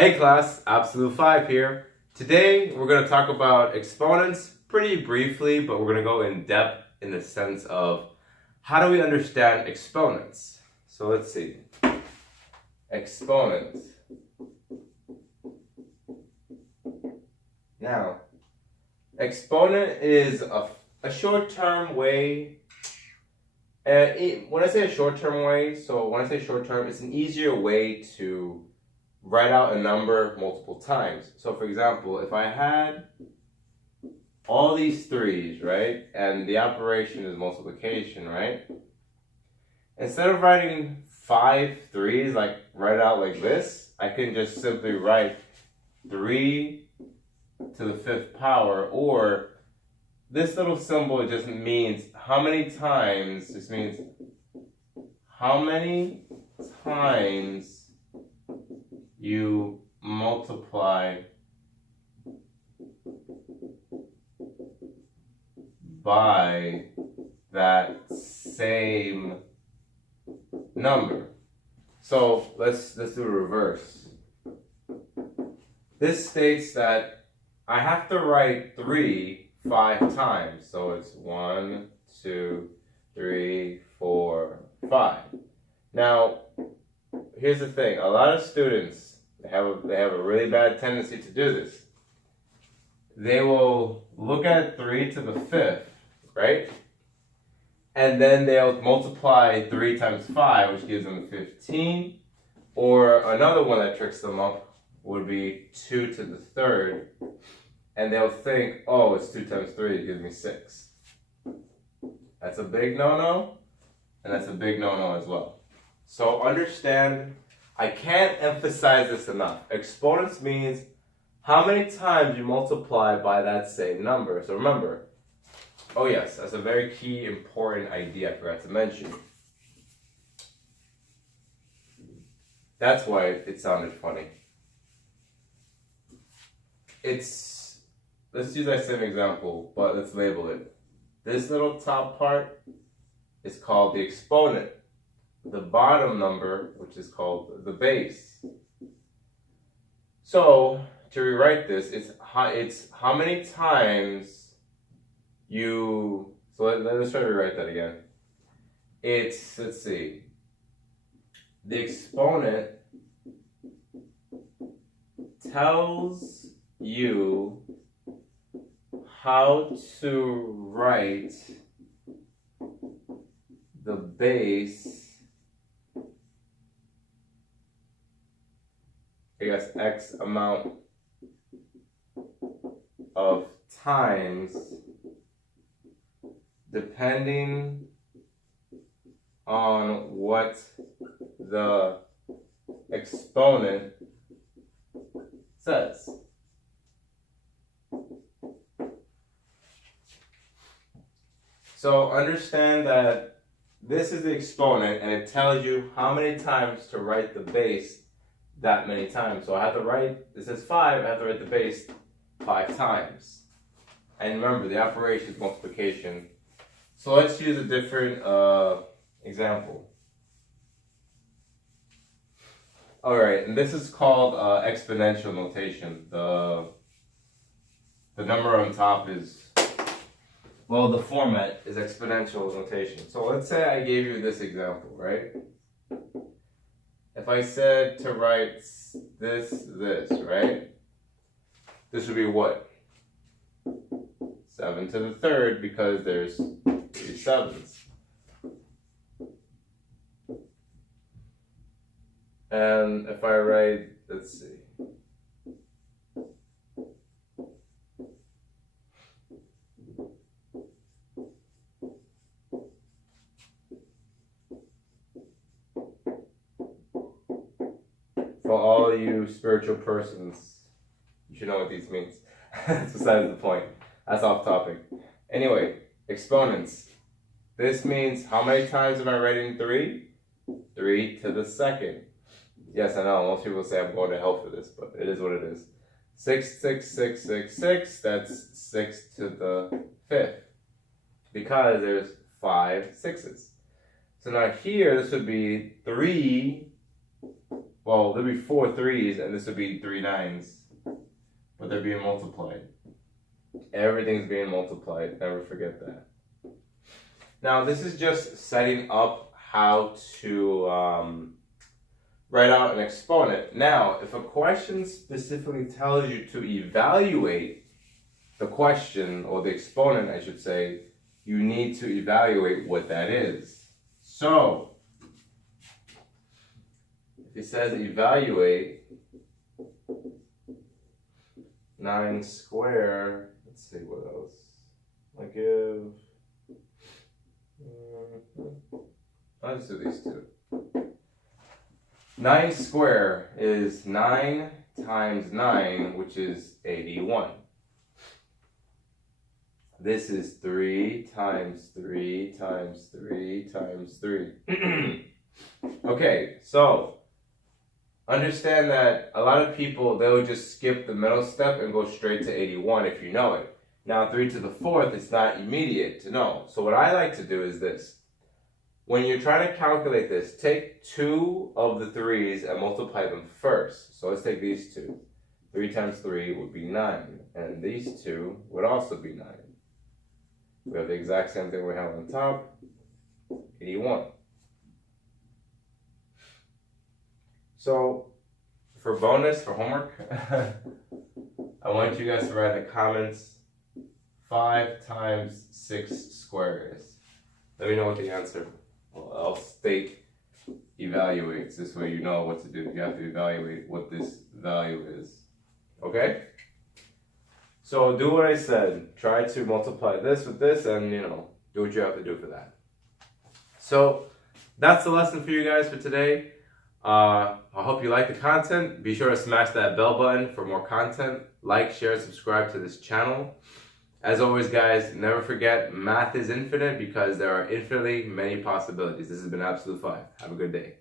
Hey class, Absolute 5 here. Today we're going to talk about exponents pretty briefly, but we're going to go in depth in the sense of how do we understand exponents. So let's see. Exponents. Now, exponent is a short-term way. When I say a short-term way, it's an easier way to write out a number multiple times. So for example, if I had all these threes, right, and the operation is multiplication, right, instead of writing 5 threes, like write it out like this, I can just simply write 3 to the 5th power, or this little symbol just means how many times, this means how many times you multiply by that same number. So let's do the reverse. This states that I have to write 3 5 times. So it's 1, 2, 3, 4, 5. Now, here's the thing. A lot of students, they have a really bad tendency to do this. They will look at 3 to the 5th, right? And then they'll multiply 3 times 5, which gives them 15. Or another one that tricks them up would be 2 to the 3rd. And they'll think, oh, it's 2 times 3, it gives me 6. That's a big no-no, and that's a big no-no as well. So understand, I can't emphasize this enough. Exponents means how many times you multiply by that same number. So remember, oh yes, that's a very key, important idea I forgot to mention. That's why it sounded funny. Let's use that same example, but let's label it. This little top part is called the exponent. The bottom number, which is called the base. So to rewrite this, it's how many times you. So let's try to rewrite that again. Let's see. The exponent tells you how to write the base. I guess X amount of times depending on what the exponent says. So understand that this is the exponent and it tells you how many times to write the base that many times. So I have to write, this is 5, I have to write the base 5 times. And remember, the operation is multiplication. So let's use a different example. Alright, and this is called exponential notation. The number on top is, well, the format is exponential notation. So let's say I gave you this example, right? If I said to write this, right? This would be what? 7 to the 3rd, because there's 3 7s. And if I write, let's see. For all you spiritual persons, you should know what these means. That's besides the point. That's off topic. Anyway, exponents. This means how many times am I writing 3? 3 to the 2nd. Yes, I know. Most people say I'm going to hell for this, but it is what it is. 6, 6, 6, 6, 6. That's 6 to the 5th. Because there's 5 6s. So now here, this would be 3 well, there'd be 4 3s, and this would be 3 9s. But they're being multiplied. Everything's being multiplied. Never forget that. Now, this is just setting up how to write out an exponent. Now, if a question specifically tells you to evaluate the question, or the exponent, I should say, you need to evaluate what that is. So, if it says evaluate 9 squared, let's see what else. I'll give, I'll just do these two. 9 squared is 9 times 9, which is 81. This is 3 times 3 times 3 times 3. Okay, so understand that a lot of people, they'll just skip the middle step and go straight to 81 if you know it. Now 3 to the 4th, it's not immediate to know. So what I like to do is this. When you're trying to calculate this, take 2 of the 3's and multiply them first. So let's take these two. 3 times 3 would be 9. And these two would also be 9. We have the exact same thing we have on top, 81. So, for bonus, for homework, I want you guys to write in the comments 5 times 6 squares. Let me know what the answer. Well, I'll state evaluates. This way you know what to do. You have to evaluate what this value is. Okay? So do what I said. Try to multiply this with this and, do what you have to do for that. So that's the lesson for you guys for today. I hope you like the content. Be sure to smash that bell button for more content. Like, share, and subscribe to this channel. As always, guys, never forget, math is infinite because there are infinitely many possibilities. This has been Absolute 5. Have a good day.